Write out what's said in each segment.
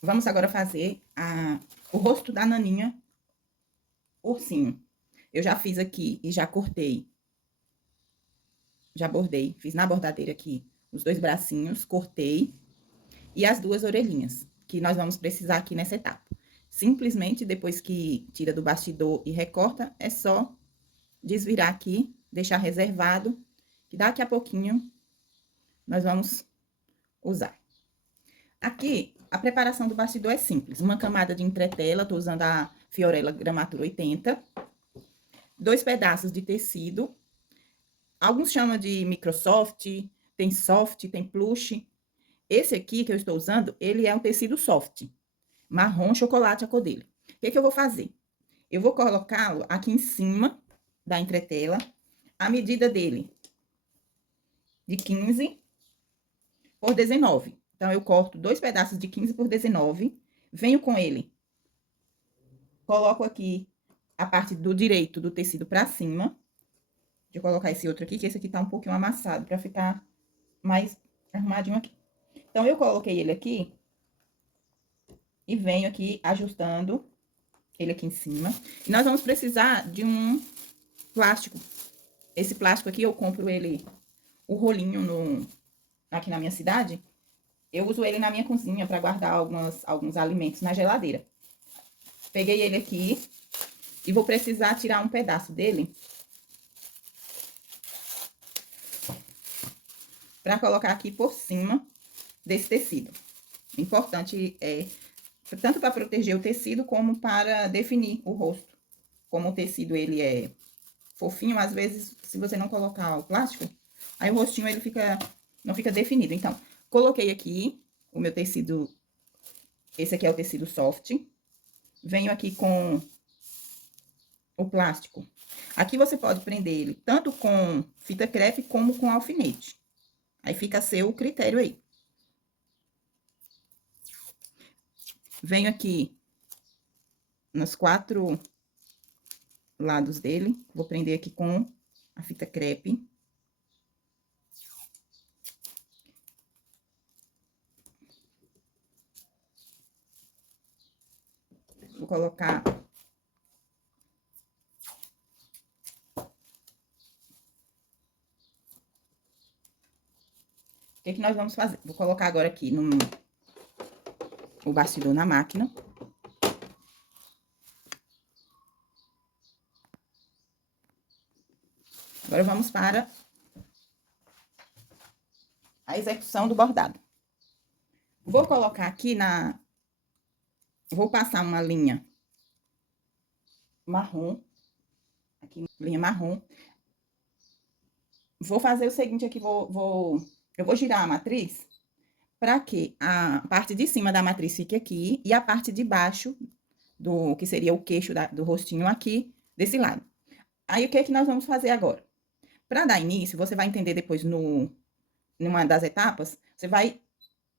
Vamos agora fazer o rosto da Naninha ursinho. Eu já fiz aqui e já cortei. Já bordei, fiz na bordadeira aqui os 2 bracinhos, cortei. E as 2 orelhinhas, que nós vamos precisar aqui nessa etapa. Simplesmente, depois que tira do bastidor e recorta, é só desvirar aqui, deixar reservado, que daqui a pouquinho nós vamos usar. Aqui, a preparação do bastidor é simples. Uma camada de entretela, tô usando a Fiorella Gramatura 80. 2 pedaços de tecido. Alguns chamam de Microsoft, tem soft, tem plush. Esse aqui que eu estou usando, ele é um tecido soft. Marrom chocolate a cor dele. O que eu vou fazer? Eu vou colocá-lo aqui em cima da entretela. A medida dele de 15 por 19. Então, eu corto 2 pedaços de 15 por 19. Venho com ele. Coloco aqui a parte do direito do tecido pra cima. Deixa eu colocar esse outro aqui, que esse aqui tá um pouquinho amassado, pra ficar mais arrumadinho aqui. Então, eu coloquei ele aqui. E venho aqui ajustando ele aqui em cima. E nós vamos precisar de um plástico. Esse plástico aqui, eu compro ele, o rolinho aqui na minha cidade. Eu uso ele na minha cozinha para guardar alguns alimentos na geladeira. Peguei ele aqui e vou precisar tirar um pedaço dele para colocar aqui por cima desse tecido. Importante é tanto para proteger o tecido como para definir o rosto. Como o tecido ele é fofinho, às vezes, se você não colocar o plástico, aí o rostinho ele não fica definido. Então, coloquei aqui o meu tecido, esse aqui é o tecido soft. Venho aqui com o plástico. Aqui você pode prender ele tanto com fita crepe como com alfinete. Aí fica a seu critério aí. Venho aqui nos 4 lados dele, vou prender aqui com a fita crepe. Vou colocar o que nós vamos fazer? Vou colocar agora aqui o bastidor na máquina. Agora, vamos para a execução do bordado. Vou colocar aqui vou passar uma linha marrom. Aqui, linha marrom. Vou fazer o seguinte aqui, eu vou girar a matriz para que a parte de cima da matriz fique aqui e a parte de baixo, que seria o queixo do rostinho aqui, desse lado. Aí, o que nós vamos fazer agora? Para dar início, você vai entender depois numa das etapas, você vai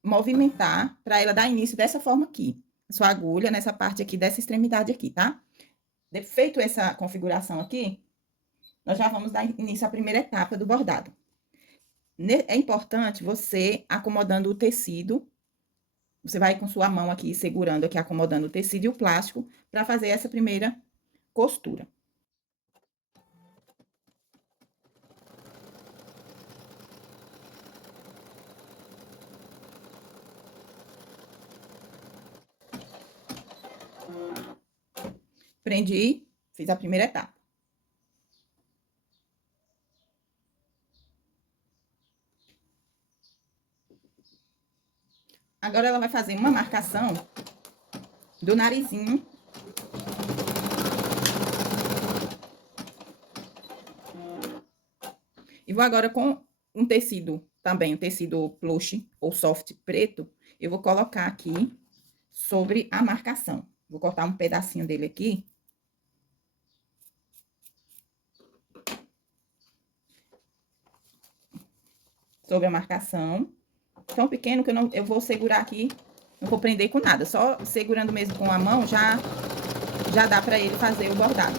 movimentar para ela dar início dessa forma aqui. Sua agulha nessa parte aqui, dessa extremidade aqui, tá? Feito essa configuração aqui, nós já vamos dar início à primeira etapa do bordado. É importante você acomodando o tecido, você vai com sua mão aqui, segurando aqui, acomodando o tecido e o plástico, para fazer essa primeira costura. Prendi, fiz a primeira etapa. Agora, ela vai fazer uma marcação do narizinho. E vou agora com um tecido, também um tecido plush ou soft preto, eu vou colocar aqui sobre a marcação. Vou cortar um pedacinho dele aqui. Sobre a marcação. Tão pequeno que eu vou segurar aqui, não vou prender com nada. Só segurando mesmo com a mão, já dá pra ele fazer o bordado.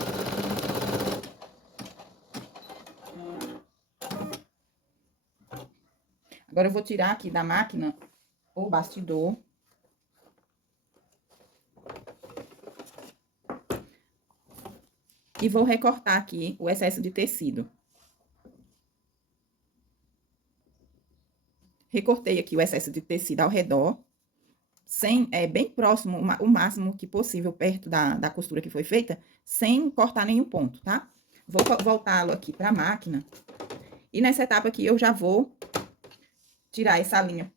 Agora, eu vou tirar aqui da máquina o bastidor. E vou recortar aqui o excesso de tecido. Recortei aqui o excesso de tecido ao redor, bem próximo, o máximo que possível, perto da costura que foi feita, sem cortar nenhum ponto, tá? Vou voltá-lo aqui pra máquina. E nessa etapa aqui, eu já vou tirar essa linha.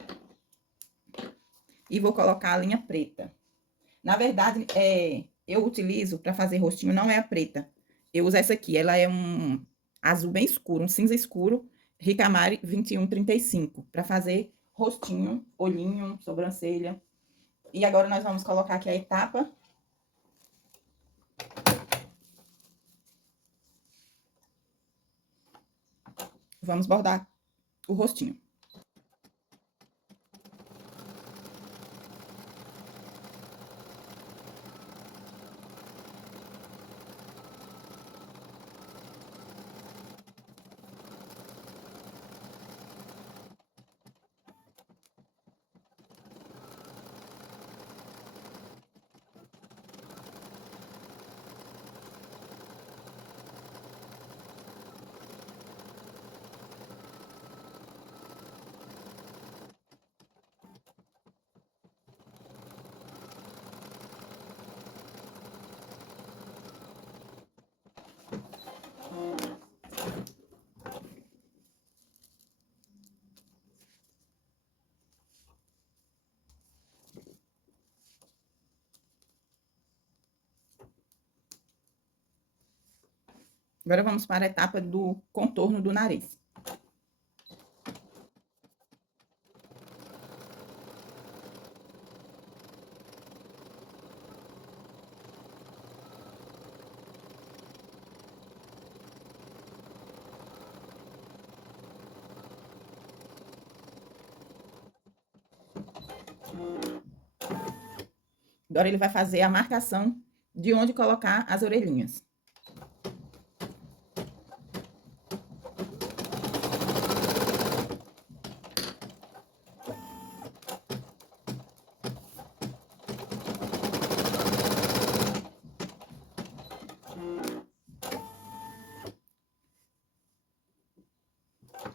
E vou colocar a linha preta. Na verdade, eu utilizo para fazer rostinho, não é a preta. Eu uso essa aqui, ela é um azul bem escuro, um cinza escuro, Ricamari 2135, para fazer rostinho, olhinho, sobrancelha. E agora nós vamos colocar aqui a etapa. Vamos bordar o rostinho. Agora vamos para a etapa do contorno do nariz. Agora ele vai fazer a marcação de onde colocar as orelhinhas.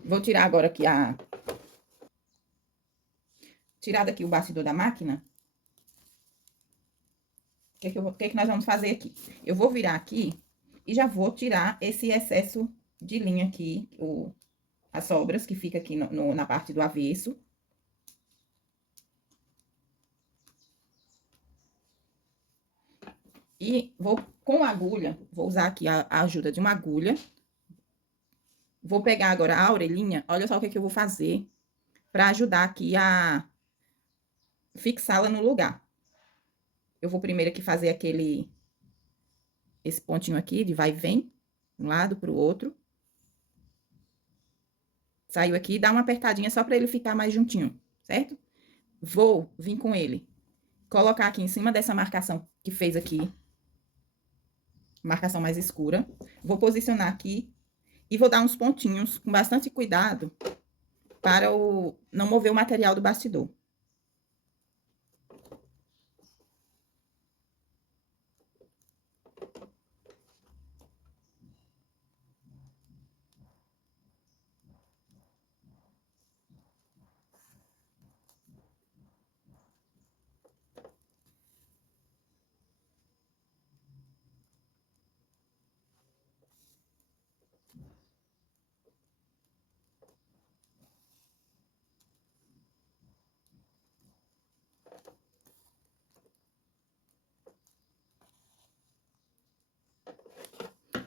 Vou tirar agora aqui tirar daqui o bastidor da máquina. O que nós vamos fazer aqui? Eu vou virar aqui e já vou tirar esse excesso de linha aqui, as sobras que fica aqui na parte do avesso. E vou, com a agulha, vou usar aqui a ajuda de uma agulha. Vou pegar agora a orelhinha, olha só o que eu vou fazer para ajudar aqui a fixá-la no lugar. Eu vou primeiro aqui fazer esse pontinho aqui de vai e vem, de um lado pro outro. Saiu aqui, dá uma apertadinha só para ele ficar mais juntinho, certo? Vou vir com ele, colocar aqui em cima dessa marcação que fez aqui, marcação mais escura. Vou posicionar aqui e vou dar uns pontinhos com bastante cuidado para não mover o material do bastidor.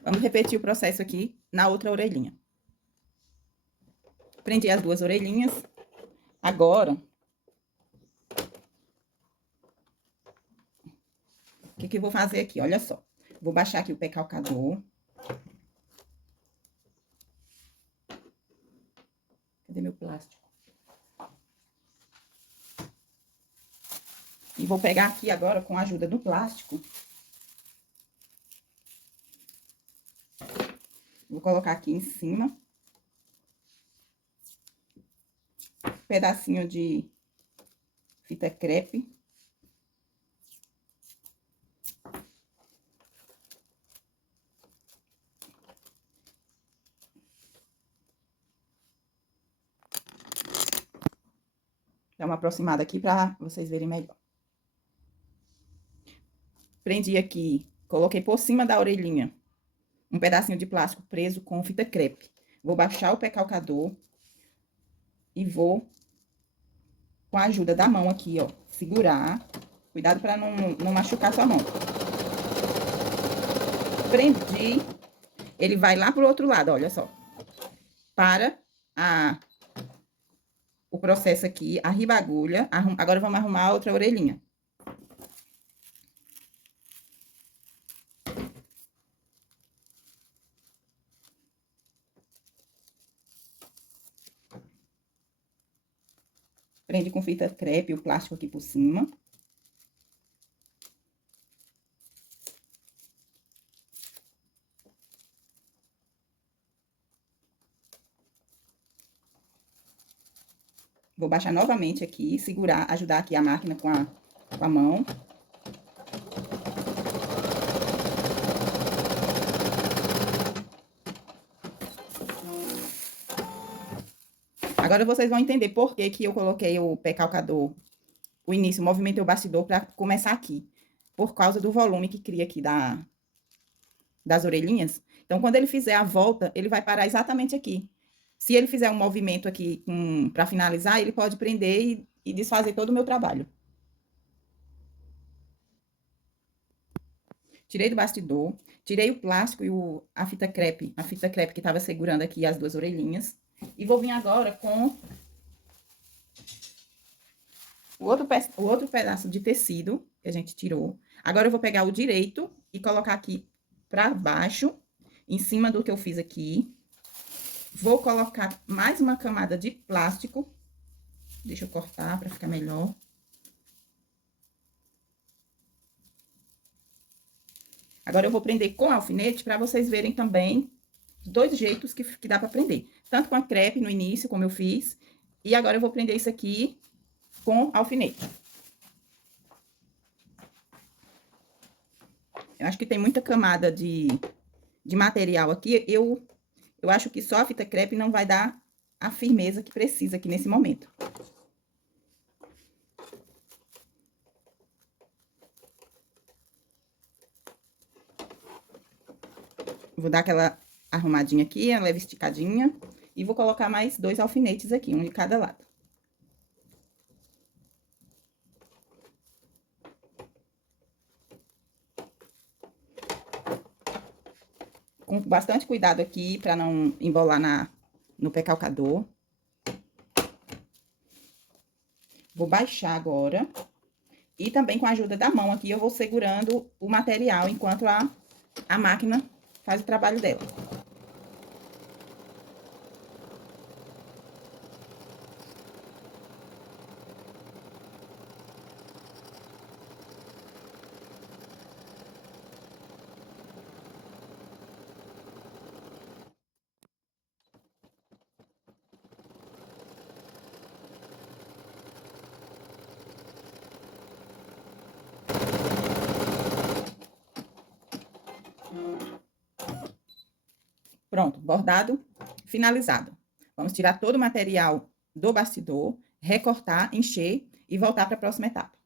Vamos repetir o processo aqui na outra orelhinha. Prendi as duas orelhinhas. Agora, o que eu vou fazer aqui? Olha só. Vou baixar aqui o pé calcador. Cadê meu plástico? E vou pegar aqui agora, com a ajuda do plástico. Vou colocar aqui em cima. Um pedacinho de fita crepe. Dá uma aproximada aqui pra vocês verem melhor. Prendi aqui, coloquei por cima da orelhinha um pedacinho de plástico preso com fita crepe. Vou baixar o pé calcador e vou, com a ajuda da mão aqui, ó, segurar. Cuidado pra não machucar sua mão. Prendi, ele vai lá pro outro lado, olha só. Para o processo aqui, arriba a agulha. Agora vamos arrumar a outra orelhinha. Prende com fita crepe o plástico aqui por cima. Vou baixar novamente aqui, segurar, ajudar aqui a máquina com a mão. Agora vocês vão entender por que que eu coloquei o pé calcador, o início, movimentei o bastidor para começar aqui. Por causa do volume que cria aqui das orelhinhas. Então, quando ele fizer a volta, ele vai parar exatamente aqui. Se ele fizer um movimento aqui para finalizar, ele pode prender e desfazer todo o meu trabalho. Tirei do bastidor, tirei o plástico e a fita crepe que estava segurando aqui as duas orelhinhas. E vou vir agora com o outro pedaço de tecido que a gente tirou. Agora eu vou pegar o direito e colocar aqui pra baixo, em cima do que eu fiz aqui. Vou colocar mais uma camada de plástico. Deixa eu cortar pra ficar melhor. Agora eu vou prender com alfinete pra vocês verem também dois jeitos que dá pra prender. Tanto com a crepe no início, como eu fiz. E agora eu vou prender isso aqui com alfinete. Eu acho que tem muita camada de material aqui. Eu acho que só a fita crepe não vai dar a firmeza que precisa aqui nesse momento. Vou dar aquela arrumadinha aqui, a leve esticadinha. E vou colocar mais 2 alfinetes aqui, um de cada lado. Com bastante cuidado aqui, pra não embolar no pé calcador. Vou baixar agora. E também com a ajuda da mão aqui, eu vou segurando o material enquanto a máquina faz o trabalho dela. Pronto, bordado finalizado. Vamos tirar todo o material do bastidor, recortar, encher e voltar para a próxima etapa.